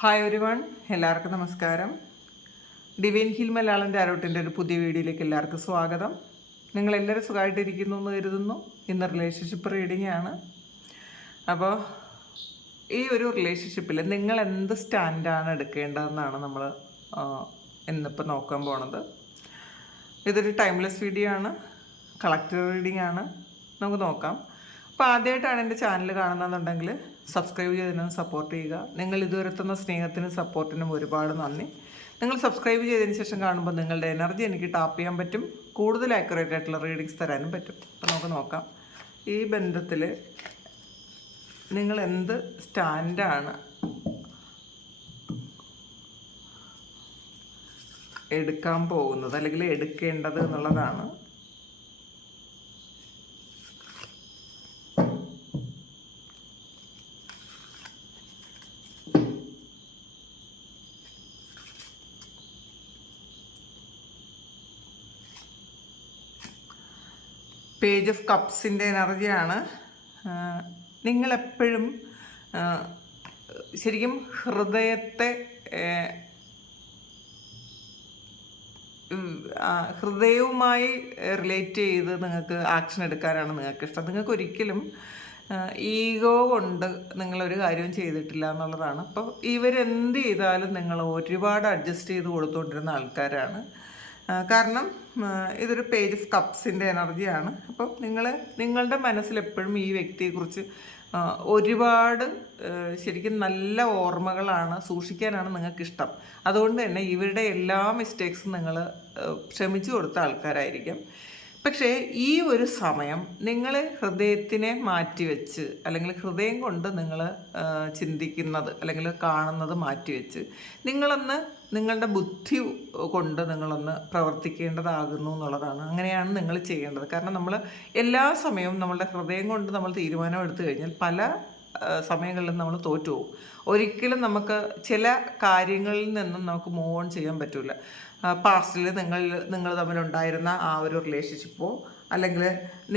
Hi everyone, എല്ലാവർക്കും നമസ്കാരം. Divine heal Malayalam ടാരോട്ടിൻ്റെ ഒരു പുതിയ വീഡിയോയിലേക്ക് എല്ലാവർക്കും സ്വാഗതം. നിങ്ങളെല്ലാവരും സുഖമായിട്ടിരിക്കുന്നു എന്ന് കരുതുന്നു. ഇന്ന് റിലേഷൻഷിപ്പ് റീഡിംഗ് ആണ്. അപ്പോൾ ഈ ഒരു റിലേഷൻഷിപ്പിൽ നിങ്ങൾ എന്ത് സ്റ്റാൻഡാണ് എടുക്കേണ്ടതെന്നാണ് നമ്മൾ ഇന്നിപ്പോൾ നോക്കാൻ പോണത്. ഇതൊരു ടൈംലെസ് വീഡിയോ ആണ്, കളക്റ്റീവ് റീഡിംഗ് ആണ്. നമുക്ക് നോക്കാം. അപ്പോൾ ആദ്യമായിട്ടാണ് എൻ്റെ ചാനൽ കാണുന്നതെന്നുണ്ടെങ്കിൽ സബ്സ്ക്രൈബ് ചെയ്തതിനും സപ്പോർട്ട് ചെയ്യുക. നിങ്ങൾ ഇതുവരെ തന്ന സ്നേഹത്തിനും സപ്പോർട്ടിനും ഒരുപാട് നന്ദി. നിങ്ങൾ സബ്സ്ക്രൈബ് ചെയ്തതിന് ശേഷം കാണുമ്പോൾ നിങ്ങളുടെ എനർജി എനിക്ക് ടാപ്പ് ചെയ്യാൻ പറ്റും, കൂടുതൽ ആക്യുറേറ്റ് ആയിട്ടുള്ള റീഡിങ്സ് തരാനും പറ്റും. അപ്പോൾ നമുക്ക് നോക്കാം. ഈ ബന്ധത്തിൽ നിങ്ങൾ എന്ത് സ്റ്റാൻഡാണ് എടുക്കാൻ പോകുന്നത് അല്ലെങ്കിൽ എടുക്കേണ്ടത് എന്നുള്ളതാണ്. പേജ് ഓഫ് കപ്സിൻ്റെ എനർജിയാണ്. നിങ്ങളെപ്പോഴും ശരിക്കും ഹൃദയവുമായി റിലേറ്റ് ചെയ്ത് നിങ്ങൾക്ക് ആക്ഷൻ എടുക്കാനാണ് നിങ്ങൾക്ക് ഇഷ്ടം. നിങ്ങൾക്ക് ഒരിക്കലും ഈഗോ കൊണ്ട് നിങ്ങളൊരു കാര്യവും ചെയ്തിട്ടില്ല എന്നുള്ളതാണ്. അപ്പോൾ ഇവരെന്ത് ചെയ്താലും നിങ്ങൾ ഒരുപാട് അഡ്ജസ്റ്റ് ചെയ്ത് കൊടുത്തുകൊണ്ടിരുന്ന ആൾക്കാരാണ്. കാരണം ഇതൊരു പേജ് ഓഫ് കപ്സിൻ്റെ എനർജിയാണ്. അപ്പോൾ നിങ്ങളുടെ മനസ്സിലെപ്പോഴും ഈ വ്യക്തിയെക്കുറിച്ച് ഒരുപാട് ശരിക്കും നല്ല ഓർമ്മകളാണ് സൂക്ഷിക്കാനാണ് നിങ്ങൾക്കിഷ്ടം. അതുകൊണ്ട് തന്നെ ഇവരുടെ എല്ലാ മിസ്റ്റേക്സും നിങ്ങൾ ക്ഷമിച്ചു കൊടുത്ത ആൾക്കാരായിരിക്കും. പക്ഷേ ഈ ഒരു സമയം നിങ്ങൾ ഹൃദയത്തിനെ മാറ്റിവെച്ച് അല്ലെങ്കിൽ ഹൃദയം കൊണ്ട് നിങ്ങൾ ചിന്തിക്കുന്നത് അല്ലെങ്കിൽ കാണുന്നത് മാറ്റിവെച്ച് നിങ്ങളുടെ ബുദ്ധി കൊണ്ട് നിങ്ങളൊന്ന് പ്രവർത്തിക്കേണ്ടതാകുന്നു എന്നുള്ളതാണ്. അങ്ങനെയാണ് നിങ്ങൾ ചെയ്യേണ്ടത്. കാരണം നമ്മൾ എല്ലാ സമയവും നമ്മളുടെ ഹൃദയം കൊണ്ട് നമ്മൾ തീരുമാനം എടുത്തു കഴിഞ്ഞാൽ പല സമയങ്ങളിലും നമ്മൾ തോറ്റു പോകും. ഒരിക്കലും നമുക്ക് ചില കാര്യങ്ങളിൽ നിന്നും നമുക്ക് മൂവ് ഓൺ ചെയ്യാൻ പറ്റില്ല. പാസ്റ്റിൽ നിങ്ങൾ തമ്മിലുണ്ടായിരുന്ന ആ ഒരു റിലേഷൻഷിപ്പോ അല്ലെങ്കിൽ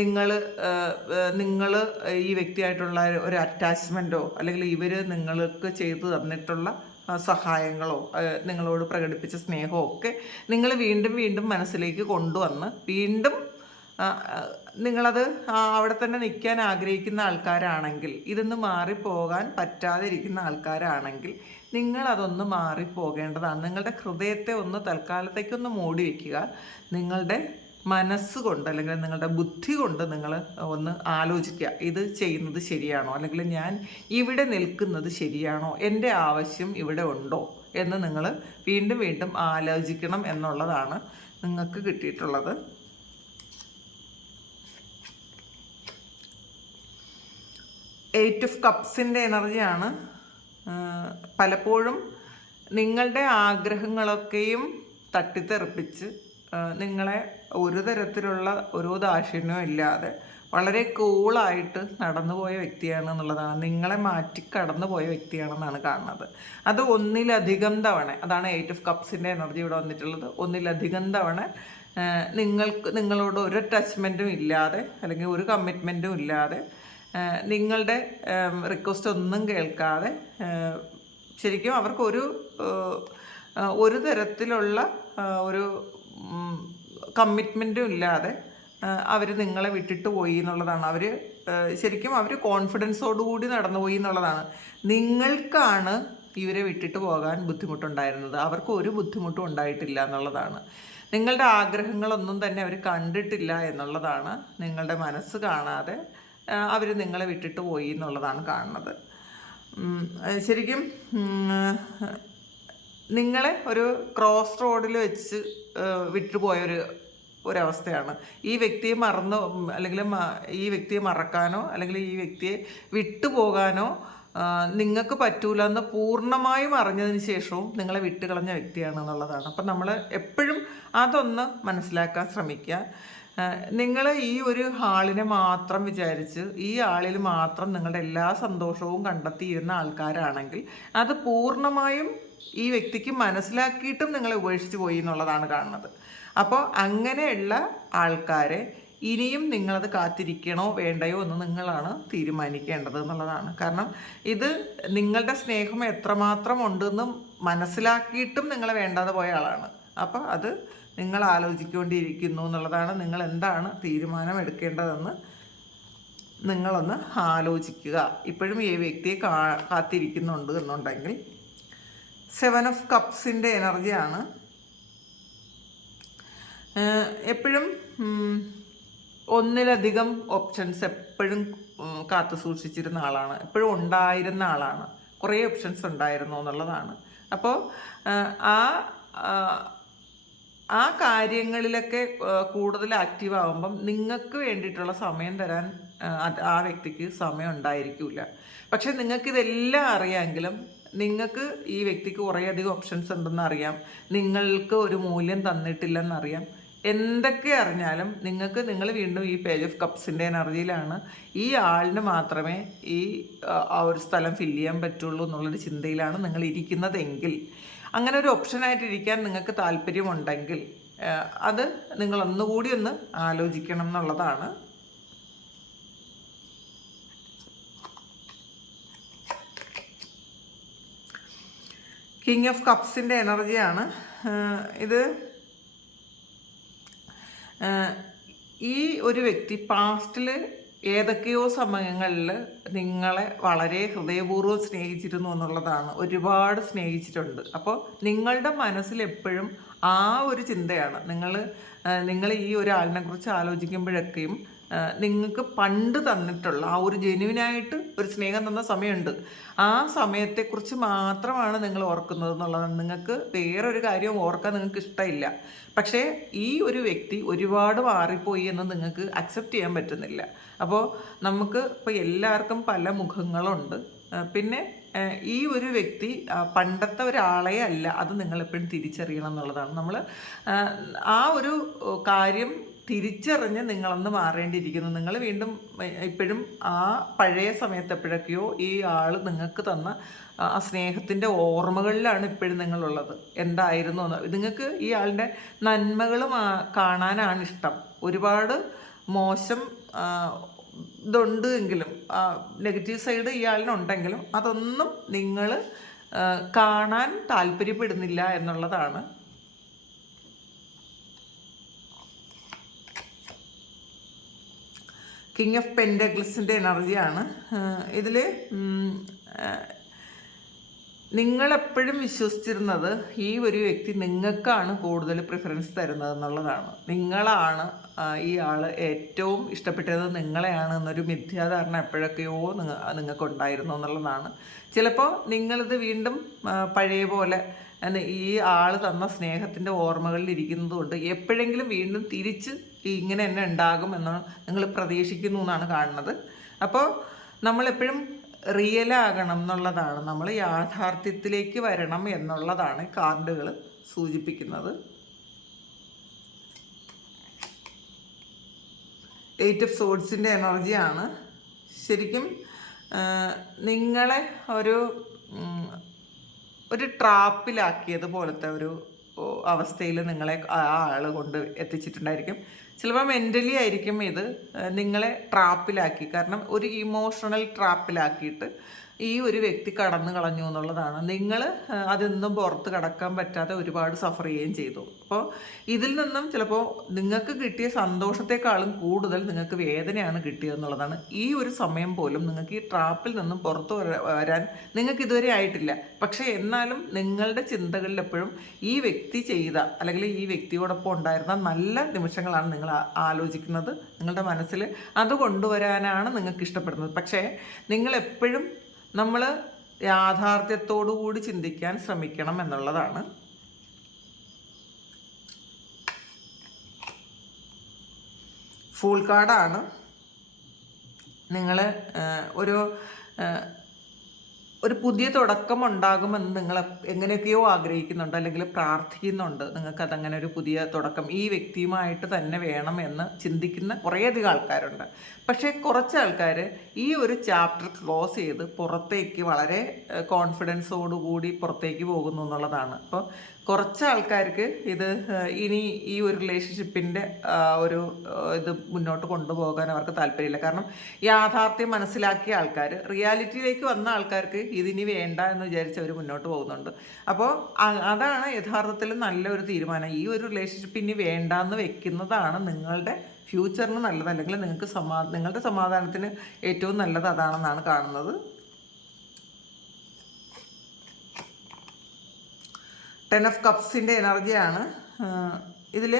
നിങ്ങൾ ഈ വ്യക്തിയായിട്ടുള്ള ഒരു അറ്റാച്ച്മെൻറ്റോ അല്ലെങ്കിൽ ഇവർ നിങ്ങൾക്ക് ചെയ്തു തന്നിട്ടുള്ള സഹായങ്ങളോ നിങ്ങളോട് പ്രകടിപ്പിച്ച സ്നേഹമോ ഒക്കെ നിങ്ങൾ വീണ്ടും വീണ്ടും മനസ്സിലേക്ക് കൊണ്ടുവന്ന് വീണ്ടും നിങ്ങളത് അവിടെ തന്നെ നിൽക്കാൻ ആഗ്രഹിക്കുന്ന ആൾക്കാരാണെങ്കിൽ, ഇതൊന്ന് മാറിപ്പോകാൻ പറ്റാതെ ഇരിക്കുന്ന ആൾക്കാരാണെങ്കിൽ നിങ്ങളതൊന്ന് മാറിപ്പോകേണ്ടതാണ്. നിങ്ങളുടെ ഹൃദയത്തെ ഒന്ന് തൽക്കാലത്തേക്കൊന്ന് മൂടി വയ്ക്കുക. നിങ്ങളുടെ മനസ്സുകൊണ്ട് അല്ലെങ്കിൽ നിങ്ങളുടെ ബുദ്ധി കൊണ്ട് നിങ്ങൾ ഒന്ന് ആലോചിക്കുക, ഇത് ചെയ്യുന്നത് ശരിയാണോ, അല്ലെങ്കിൽ ഞാൻ ഇവിടെ നിൽക്കുന്നത് ശരിയാണോ, എൻ്റെ ആവശ്യം ഇവിടെ ഉണ്ടോ എന്ന് നിങ്ങൾ വീണ്ടും വീണ്ടും ആലോചിക്കണം എന്നുള്ളതാണ് നിങ്ങൾക്ക് കിട്ടിയിട്ടുള്ളത്. എയ്റ്റ് ഓഫ് കപ്സിൻ്റെ എനർജിയാണ്. പലപ്പോഴും നിങ്ങളുടെ ആഗ്രഹങ്ങളൊക്കെയും തട്ടിത്തെറിപ്പിച്ച് നിങ്ങളെ ഒരു തരത്തിലുള്ള ഒരു ദാക്ഷിണ്യവും ഇല്ലാതെ വളരെ കൂളായിട്ട് നടന്നുപോയ വ്യക്തിയാണ് എന്നുള്ളതാണ്. നിങ്ങളെ മാറ്റി കടന്നു പോയ വ്യക്തിയാണെന്നാണ് കാണുന്നത്. അത് ഒന്നിലധികം തവണ, അതാണ് എയ്റ്റ് ഓഫ് കപ്സിൻ്റെ എനർജി ഇവിടെ വന്നിട്ടുള്ളത്. ഒന്നിലധികം തവണ നിങ്ങളോട് ഒരു അറ്റാച്ച്മെൻറ്റും ഇല്ലാതെ അല്ലെങ്കിൽ ഒരു കമ്മിറ്റ്മെൻറ്റും ഇല്ലാതെ നിങ്ങളുടെ റിക്വസ്റ്റ് ഒന്നും കേൾക്കാതെ ശരിക്കും അവർക്ക് ഒരു തരത്തിലുള്ള ഒരു കമ്മിറ്റ്മെൻറ്റും ഇല്ലാതെ അവർ നിങ്ങളെ വിട്ടിട്ട് പോയി എന്നുള്ളതാണ്. ശരിക്കും അവർ കോൺഫിഡൻസോടുകൂടി നടന്നുപോയി എന്നുള്ളതാണ്. നിങ്ങൾക്കാണ് ഇവരെ വിട്ടിട്ട് പോകാൻ ബുദ്ധിമുട്ടുണ്ടായിരുന്നത്, അവർക്ക് ഒരു ബുദ്ധിമുട്ടും ഉണ്ടായിട്ടില്ല എന്നുള്ളതാണ്. നിങ്ങളുടെ ആഗ്രഹങ്ങളൊന്നും തന്നെ അവർ കണ്ടിട്ടില്ല എന്നുള്ളതാണ്. നിങ്ങളുടെ മനസ്സ് കാണാതെ അവർ നിങ്ങളെ വിട്ടിട്ട് പോയി എന്നുള്ളതാണ് കാണുന്നത്. ശരിക്കും നിങ്ങളെ ഒരു ക്രോസ് റോഡിൽ വെച്ച് വിട്ടുപോയൊരു ഒരവസ്ഥയാണ്. ഈ വ്യക്തിയെ അല്ലെങ്കിൽ ഈ വ്യക്തിയെ മറക്കാനോ അല്ലെങ്കിൽ ഈ വ്യക്തിയെ വിട്ടുപോകാനോ നിങ്ങൾക്ക് പറ്റൂല എന്ന് പൂർണ്ണമായും അറിഞ്ഞതിന് ശേഷവും നിങ്ങളെ വിട്ടുകളഞ്ഞ വ്യക്തിയാണ് എന്നുള്ളതാണ്. അപ്പം നമ്മൾ എപ്പോഴും അതൊന്ന് മനസ്സിലാക്കാൻ ശ്രമിക്കുക. നിങ്ങൾ ഈ ഒരു ആളിനെ മാത്രം വിചാരിച്ച് ഈ ആളിൽ മാത്രം നിങ്ങളുടെ എല്ലാ സന്തോഷവും കണ്ടെത്തിയിരുന്ന ആൾക്കാരാണെങ്കിൽ അത് പൂർണ്ണമായും ഈ വ്യക്തിക്ക് മനസ്സിലാക്കിയിട്ടും നിങ്ങളെ ഉപേക്ഷിച്ച് പോയി എന്നുള്ളതാണ് കാണുന്നത്. അപ്പോൾ അങ്ങനെയുള്ള ആൾക്കാരെ ഇനിയും നിങ്ങളത് കാത്തിരിക്കണോ വേണ്ടയോ എന്ന് നിങ്ങളാണ് തീരുമാനിക്കേണ്ടത് എന്നുള്ളതാണ്. കാരണം ഇത് നിങ്ങളുടെ സ്നേഹം എത്രമാത്രം ഉണ്ടെന്ന് മനസ്സിലാക്കിയിട്ടും നിങ്ങളെ വേണ്ടാതെ പോയ ആളാണ്. അപ്പോൾ അത് നിങ്ങൾ ആലോചിക്കൊണ്ടിരിക്കുന്നു എന്നുള്ളതാണ്. നിങ്ങൾ എന്താണ് തീരുമാനം എടുക്കേണ്ടതെന്ന് നിങ്ങളൊന്ന് ആലോചിക്കുക. ഇപ്പോഴും ഈ വ്യക്തിയെ കാത്തിരിക്കുന്നുണ്ട് എന്നുണ്ടെങ്കിൽ 7 ഓഫ് കപ്സിൻ്റെ എനർജിയാണ്. എപ്പോഴും ഒന്നിലധികം ഓപ്ഷൻസ് എപ്പോഴും കാത്തു സൂക്ഷിച്ചിരുന്ന ആളാണ്, എപ്പോഴും ഉണ്ടായിരുന്ന ആളാണ്, കുറേ ഓപ്ഷൻസ് ഉണ്ടായിരുന്നു എന്നുള്ളതാണ്. അപ്പോൾ ആ കാര്യങ്ങളിലൊക്കെ കൂടുതൽ ആക്റ്റീവ് ആകുമ്പം നിങ്ങൾക്ക് വേണ്ടിയിട്ടുള്ള സമയം തരാൻ ആ വ്യക്തിക്ക് സമയം ഉണ്ടായിരിക്കില്ല. പക്ഷെ നിങ്ങൾക്കിതെല്ലാം അറിയാമെങ്കിലും നിങ്ങൾക്ക് ഈ വ്യക്തിക്ക് കുറേയധികം ഓപ്ഷൻസ് ഉണ്ടെന്ന് അറിയാം, നിങ്ങൾക്ക് ഒരു മൂല്യം തന്നിട്ടില്ലെന്നറിയാം. എന്തൊക്കെ അറിഞ്ഞാലും നിങ്ങൾ വീണ്ടും ഈ പേജ് ഓഫ് കപ്സിൻ്റെ എനർജിയിലാണ്. ഈ ആളിന് മാത്രമേ ആ ഒരു സ്ഥലം ഫില്ല് ചെയ്യാൻ പറ്റുള്ളൂ എന്നുള്ളൊരു ചിന്തയിലാണ് നിങ്ങൾ ഇരിക്കുന്നതെങ്കിൽ, അങ്ങനെ ഒരു ഓപ്ഷനായിട്ട് ഇരിക്കാൻ നിങ്ങൾക്ക് താല്പര്യമുണ്ടെങ്കിൽ അത് നിങ്ങൾ ഒന്നുകൂടി ഒന്ന് ആലോചിക്കണം എന്നുള്ളതാണ്. കിങ് ഓഫ് കപ്സിൻ്റെ എനർജിയാണ് ഇത്. ഈ ഒരു വ്യക്തി പാസ്റ്റിൽ ഏതൊക്കെയോ സമയങ്ങളിൽ നിങ്ങളെ വളരെ ഹൃദയപൂർവ്വം സ്നേഹിച്ചിരുന്നു എന്നുള്ളതാണ്. ഒരുപാട് സ്നേഹിച്ചിട്ടുണ്ട്. അപ്പോൾ നിങ്ങളുടെ മനസ്സിൽ എപ്പോഴും ആ ഒരു ചിന്തയാണ്. നിങ്ങൾ ഈ ഒരാളിനെ കുറിച്ച് ആലോചിക്കുമ്പോഴൊക്കെയും നിങ്ങൾക്ക് പണ്ട് തന്നിട്ടുള്ള ആ ഒരു ജെന്യുവിനായിട്ട് ഒരു സ്നേഹം തന്ന സമയമുണ്ട്. ആ സമയത്തെക്കുറിച്ച് മാത്രമാണ് നിങ്ങൾ ഓർക്കുന്നത് എന്നുള്ളതാണ്. നിങ്ങൾക്ക് വേറൊരു കാര്യം ഓർക്കാൻ നിങ്ങൾക്ക് ഇഷ്ടമില്ല. പക്ഷേ ഈ ഒരു വ്യക്തി ഒരുപാട് മാറിപ്പോയി എന്ന് നിങ്ങൾക്ക് അക്സെപ്റ്റ് ചെയ്യാൻ പറ്റുന്നില്ല. അപ്പോൾ ഇപ്പോൾ എല്ലാവർക്കും പല മുഖങ്ങളുണ്ട്. പിന്നെ ഈ ഒരു വ്യക്തി പണ്ടത്തെ ഒരാളെ അല്ല, അത് നിങ്ങളെപ്പോഴും തിരിച്ചറിയണം എന്നുള്ളതാണ്. നമ്മൾ ആ ഒരു കാര്യം തിരിച്ചറിഞ്ഞ് നിങ്ങളൊന്ന് മാറേണ്ടിയിരിക്കുന്നു. നിങ്ങൾ വീണ്ടും ഇപ്പോഴും ആ പഴയ സമയത്ത് എപ്പോഴൊക്കെയോ ഈ ആൾ നിങ്ങൾക്ക് തന്ന ആ സ്നേഹത്തിൻ്റെ ഓർമ്മകളിലാണ് ഇപ്പോഴും നിങ്ങളുള്ളത്. എന്തായിരുന്നു എന്ന് നിങ്ങൾക്ക് ഈ ആളുടെ നന്മകൾ കാണാനാണ് ഇഷ്ടം. ഒരുപാട് മോശം ഇതുണ്ട് എങ്കിലും നെഗറ്റീവ് സൈഡ് ഈ ആളിനുണ്ടെങ്കിലും അതൊന്നും നിങ്ങൾ കാണാൻ താല്പര്യപ്പെടുന്നില്ല എന്നുള്ളതാണ്. കിങ് ഓഫ് പെൻഡക്കിൾസിൻ്റെ എനർജിയാണ് ഇതിൽ. നിങ്ങളെപ്പോഴും വിശ്വസിച്ചിരുന്നത് ഈ ഒരു വ്യക്തി നിങ്ങൾക്കാണ് കൂടുതൽ പ്രിഫറൻസ് തരുന്നത് എന്നുള്ളതാണ്. നിങ്ങളാണ് ഈ ആൾ ഏറ്റവും ഇഷ്ടപ്പെട്ടത് നിങ്ങളെയാണ് എന്നൊരു മിഥ്യാധാരണ എപ്പോഴൊക്കെയോ നിങ്ങൾക്കുണ്ടായിരുന്നു എന്നുള്ളതാണ്. ചിലപ്പോൾ നിങ്ങളിത് വീണ്ടും പഴയ പോലെ ഈ ആൾ തന്ന സ്നേഹത്തിൻ്റെ ഓർമ്മകളിൽ ഇരിക്കുന്നത് കൊണ്ട് എപ്പോഴെങ്കിലും വീണ്ടും തിരിച്ച് ഇങ്ങനെ തന്നെ ഉണ്ടാകും എന്ന് നിങ്ങൾ പ്രതീക്ഷിക്കുന്നു എന്നാണ് കാണുന്നത്. അപ്പോൾ നമ്മളെപ്പോഴും റിയലാകണം എന്നുള്ളതാണ്, നമ്മൾ യാഥാർത്ഥ്യത്തിലേക്ക് വരണം എന്നുള്ളതാണ് കാർഡുകൾ സൂചിപ്പിക്കുന്നത്. 8 ഓഫ് സോഡ്സിൻ്റെ എനർജിയാണ്. ശരിക്കും നിങ്ങളെ ഒരു ട്രാപ്പിലാക്കിയത് പോലത്തെ ഒരു അവസ്ഥയിൽ നിങ്ങളെ ആ ആൾ കൊണ്ട് എത്തിച്ചിട്ടുണ്ടായിരിക്കും. ചിലപ്പോൾ മെൻ്റലി ആയിരിക്കും ഇത് നിങ്ങളെ ട്രാപ്പിലാക്കി. കാരണം ഒരു ഇമോഷണൽ ട്രാപ്പിലാക്കിയിട്ട് ഈ ഒരു വ്യക്തി കടന്നു കളഞ്ഞു എന്നുള്ളതാണ്. നിങ്ങൾ അതൊന്നും പുറത്ത് കടക്കാൻ പറ്റാതെ ഒരുപാട് സഫർ ചെയ്യുകയും ചെയ്തു. അപ്പോൾ ഇതിൽ നിന്നും ചിലപ്പോൾ നിങ്ങൾക്ക് കിട്ടിയ സന്തോഷത്തെക്കാളും കൂടുതൽ നിങ്ങൾക്ക് വേദനയാണ് കിട്ടിയതെന്നുള്ളതാണ്. ഈ ഒരു സമയം പോലും നിങ്ങൾക്ക് ഈ ട്രാപ്പിൽ നിന്നും പുറത്ത് വരാൻ നിങ്ങൾക്ക് ഇതുവരെ ആയിട്ടില്ല. പക്ഷേ എന്നാലും നിങ്ങളുടെ ചിന്തകളിൽ എപ്പോഴും ഈ വ്യക്തി ചെയ്ത അല്ലെങ്കിൽ ഈ വ്യക്തിയോടൊപ്പം ഉണ്ടായിരുന്ന നല്ല നിമിഷങ്ങളാണ് നിങ്ങൾ ആലോചിക്കുന്നത്. നിങ്ങളുടെ മനസ്സിൽ അത് കൊണ്ടുവരാനാണ് നിങ്ങൾക്ക് ഇഷ്ടപ്പെടുന്നത്. പക്ഷേ നിങ്ങളെപ്പോഴും നമ്മൾ യാഥാർത്ഥ്യത്തോടു കൂടി ചിന്തിക്കാൻ ശ്രമിക്കണം എന്നുള്ളതാണ്. ഫൂൾ കാർഡാണ്. നിങ്ങൾ ഒരു പുതിയ തുടക്കം ഉണ്ടാകുമെന്ന് നിങ്ങൾ എങ്ങനെയൊക്കെയോ ആഗ്രഹിക്കുന്നുണ്ട്, അല്ലെങ്കിൽ പ്രാർത്ഥിക്കുന്നുണ്ട്. നിങ്ങൾക്കതങ്ങനെ ഒരു പുതിയ തുടക്കം ഈ വ്യക്തിയുമായിട്ട് തന്നെ വേണം എന്ന് ചിന്തിക്കുന്ന കുറേയധികം ആൾക്കാരുണ്ട്. പക്ഷേ കുറച്ച് ആൾക്കാർ ഈ ഒരു ചാപ്റ്റർ ക്ലോസ് ചെയ്ത് പുറത്തേക്ക് വളരെ കോൺഫിഡൻസോടുകൂടി പുറത്തേക്ക് പോകുന്നു എന്നുള്ളതാണ്. അപ്പോൾ കുറച്ച് ആൾക്കാർക്ക് ഇത് ഇനി ഈ ഒരു റിലേഷൻഷിപ്പിൻ്റെ ഒരു ഇത് മുന്നോട്ട് കൊണ്ടുപോകാൻ അവർക്ക് താല്പര്യമില്ല. കാരണം യാഥാർത്ഥ്യം മനസ്സിലാക്കിയ ആൾക്കാർ, റിയാലിറ്റിയിലേക്ക് വന്ന ആൾക്കാർക്ക് ഇതിനി വേണ്ട എന്ന് വിചാരിച്ച് അവർ മുന്നോട്ട് പോകുന്നുണ്ട്. അപ്പോൾ അതാണ് യഥാർത്ഥത്തിൽ നല്ലൊരു തീരുമാനം. ഈ ഒരു റിലേഷൻഷിപ്പ് ഇനി വേണ്ടാന്ന് വെക്കുന്നതാണ് നിങ്ങളുടെ ഫ്യൂച്ചറിന് നല്ലത്, അല്ലെങ്കിൽ നിങ്ങൾക്ക് നിങ്ങളുടെ സമാധാനത്തിന് ഏറ്റവും നല്ലത് അതാണെന്നാണ് കാണുന്നത്. 10 ഓഫ് കപ്സിൻ്റെ എനർജിയാണ് ഇതിൽ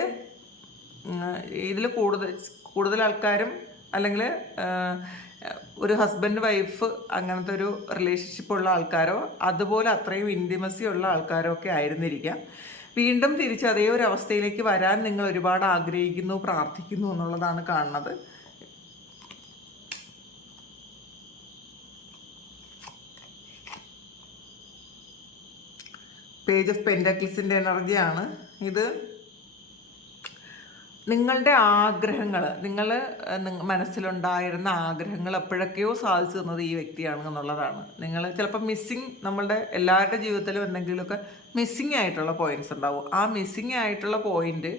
കൂടുതൽ ആൾക്കാരും, അല്ലെങ്കിൽ ഒരു ഹസ്ബൻഡ് വൈഫ് അങ്ങനത്തെ ഒരു റിലേഷൻഷിപ്പ് ഉള്ള ആൾക്കാരോ അതുപോലെ അത്രയും ഇൻറ്റിമസി ഉള്ള ആൾക്കാരോ ഒക്കെ ആയിരുന്നിരിക്കാം. വീണ്ടും തിരിച്ച് അതേ ഒരു അവസ്ഥയിലേക്ക് വരാൻ നിങ്ങൾ ഒരുപാട് ആഗ്രഹിക്കുന്നു, പ്രാർത്ഥിക്കുന്നു എന്നുള്ളതാണ് കാണുന്നത്. പേജ് ഓഫ് പെൻറ്റക്കിൾസിൻ്റെ എനർജിയാണ് ഇത്. നിങ്ങളുടെ ആഗ്രഹങ്ങൾ, നിങ്ങൾ മനസ്സിലുണ്ടായിരുന്ന ആഗ്രഹങ്ങൾ എപ്പോഴൊക്കെയോ സാധിച്ചു തന്നത് ഈ വ്യക്തിയാണ് എന്നുള്ളതാണ്. നിങ്ങൾ ചിലപ്പോൾ നമ്മളുടെ എല്ലാവരുടെ ജീവിതത്തിലും എന്തെങ്കിലുമൊക്കെ മിസ്സിങ് ആയിട്ടുള്ള പോയിന്റ്സ് ഉണ്ടാവും. ആ മിസ്സിങ് ആയിട്ടുള്ള പോയിന്റ്,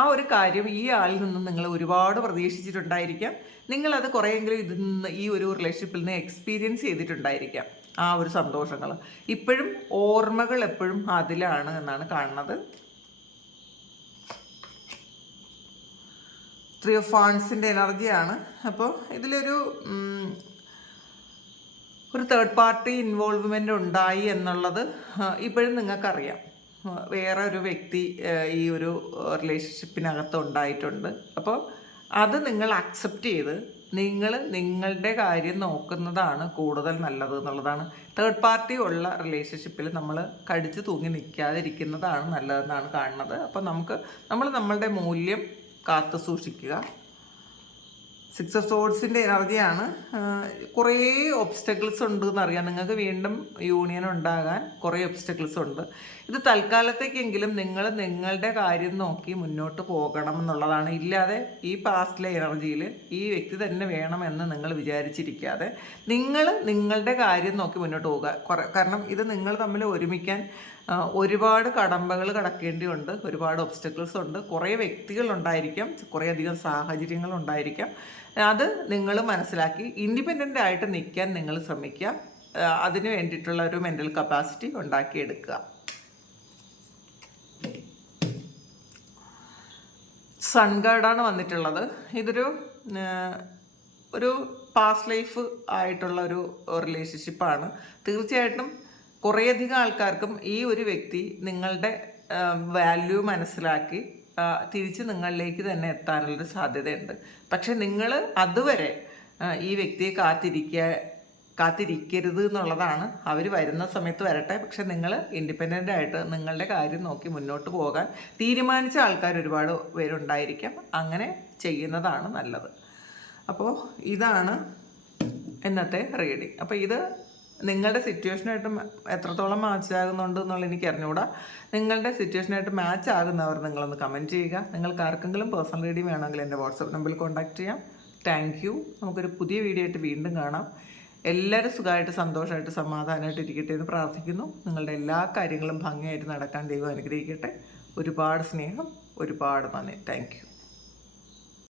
ആ ഒരു കാര്യം ഈ ആളിൽ നിന്ന് നിങ്ങൾ ഒരുപാട് പ്രതീക്ഷിച്ചിട്ടുണ്ടായിരിക്കാം. നിങ്ങളത് കുറേയെങ്കിലും ഈ ഒരു റിലേഷൻഷിപ്പിൽ നിന്ന് എക്സ്പീരിയൻസ് ചെയ്തിട്ടുണ്ടായിരിക്കാം. ആ ഒരു സന്തോഷങ്ങൾ ഇപ്പോഴും, ഓർമ്മകൾ എപ്പോഴും അതിലാണ് എന്നാണ് കാണുന്നത്. 3 ഓഫ് വാൻഡ്സിൻ്റെ എനർജിയാണ്. അപ്പോൾ ഇതിലൊരു തേർഡ് പാർട്ടി ഇൻവോൾവ്മെൻ്റ് ഉണ്ടായി എന്നുള്ളത് ഇപ്പോഴും നിങ്ങൾക്കറിയാം. വേറെ ഒരു വ്യക്തി ഈ ഒരു റിലേഷൻഷിപ്പിനകത്ത് ഉണ്ടായിട്ടുണ്ട്. അപ്പോൾ അത് നിങ്ങൾ അക്സെപ്റ്റ് ചെയ്ത് നിങ്ങളുടെ കാര്യം നോക്കുന്നതാണ് കൂടുതൽ നല്ലത് എന്നുള്ളതാണ്. തേർഡ് പാർട്ടി ഉള്ള റിലേഷൻഷിപ്പിൽ നമ്മൾ കടിച്ചു തൂങ്ങി നിൽക്കാതിരിക്കുന്നതാണ് നല്ലതെന്നാണ് കാണുന്നത്. അപ്പോൾ നമ്മളുടെ മൂല്യം കാത്തു സൂക്ഷിക്കുക. 6 ഓഫ് സോഡ്സിൻ്റെ എനർജിയാണ്. കുറേ ഒബ്സ്റ്റക്കിൾസ് ഉണ്ട് എന്നറിയാം. നിങ്ങൾക്ക് വീണ്ടും യൂണിയൻ ഉണ്ടാകാൻ കുറേ ഒബ്സ്റ്റക്കിൾസ് ഉണ്ട്. ഇത് തൽക്കാലത്തേക്കെങ്കിലും നിങ്ങൾ നിങ്ങളുടെ കാര്യം നോക്കി മുന്നോട്ട് പോകണം എന്നുള്ളതാണ്. ഇല്ലാതെ ഈ പാസ്റ്റിലെ എനർജിയിൽ ഈ വ്യക്തി തന്നെ വേണമെന്ന് നിങ്ങൾ വിചാരിച്ചിരിക്കാതെ നിങ്ങളുടെ കാര്യം നോക്കി മുന്നോട്ട് പോകുക. കാരണം ഇത് നിങ്ങൾ തമ്മിൽ ഒരുമിക്കാൻ ഒരുപാട് കടമ്പകൾ കടക്കേണ്ടിയുണ്ട്, ഒരുപാട് ഒബ്സ്റ്റക്കിൾസ് ഉണ്ട്, കുറേ വ്യക്തികളുണ്ടായിരിക്കാം, കുറേയധികം സാഹചര്യങ്ങളുണ്ടായിരിക്കാം. അത് നിങ്ങൾ മനസ്സിലാക്കി ഇൻഡിപെൻഡൻ്റ് ആയിട്ട് നിൽക്കാൻ നിങ്ങൾ ശ്രമിക്കുക. അതിന് വേണ്ടിയിട്ടുള്ള ഒരു മെൻ്റൽ കപ്പാസിറ്റി ഉണ്ടാക്കിയെടുക്കുക. സൺ ഗാർഡാണ് വന്നിട്ടുള്ളത്. ഇതൊരു പാസ്റ്റ് ലൈഫ് ആയിട്ടുള്ള ഒരു റിലേഷൻഷിപ്പാണ്. തീർച്ചയായിട്ടും കുറേയധികം ആൾക്കാർക്കും ഈ ഒരു വ്യക്തി നിങ്ങളുടെ വാല്യൂ മനസ്സിലാക്കി തിരിച്ച് നിങ്ങളിലേക്ക് തന്നെ എത്താനുള്ളൊരു സാധ്യതയുണ്ട്. പക്ഷെ നിങ്ങൾ അതുവരെ ഈ വ്യക്തിയെ കാത്തിരിക്കരുത് എന്നുള്ളതാണ്. അവർ വരുന്ന സമയത്ത് വരട്ടെ. പക്ഷെ നിങ്ങൾ ഇൻഡിപെൻഡൻ്റ് ആയിട്ട് നിങ്ങളുടെ കാര്യം നോക്കി മുന്നോട്ട് പോകാൻ തീരുമാനിച്ച ആൾക്കാർ ഒരുപാട് പേരുണ്ടായിരിക്കാം. അങ്ങനെ ചെയ്യുന്നതാണ് നല്ലത്. അപ്പോൾ ഇതാണ് ഇന്നത്തെ റീഡിങ്. അപ്പോൾ ഇത് നിങ്ങളുടെ സിറ്റുവേഷനായിട്ട് എത്രത്തോളം മാച്ച് ആകുന്നുണ്ട് എന്നുള്ളത് എനിക്ക് അറിഞ്ഞുകൂടാ. നിങ്ങളുടെ സിറ്റുവേഷനായിട്ട് മാച്ച് ആകുന്നവർ നിങ്ങളൊന്ന് കമൻറ്റ് ചെയ്യുക. നിങ്ങൾക്ക് ആർക്കെങ്കിലും പേഴ്സണൽ റീഡിങ് വേണമെങ്കിൽ എൻ്റെ വാട്സപ്പ് നമ്പറിൽ കോൺടാക്റ്റ് ചെയ്യാം. Thank you. നമുക്കൊരു പുതിയ വീഡിയോ ആയിട്ട് വീണ്ടും കാണാം. എല്ലാവരും സുഖമായിട്ട്, സന്തോഷമായിട്ട്, സമാധാനമായിട്ട് ഇരിക്കട്ടെ എന്ന് പ്രാർത്ഥിക്കുന്നു. നിങ്ങളുടെ എല്ലാ കാര്യങ്ങളും ഭംഗിയായിട്ട് നടക്കാൻ ദൈവം അനുഗ്രഹിക്കട്ടെ. ഒരുപാട് സ്നേഹം, ഒരുപാട് നന്ദി. Thank you.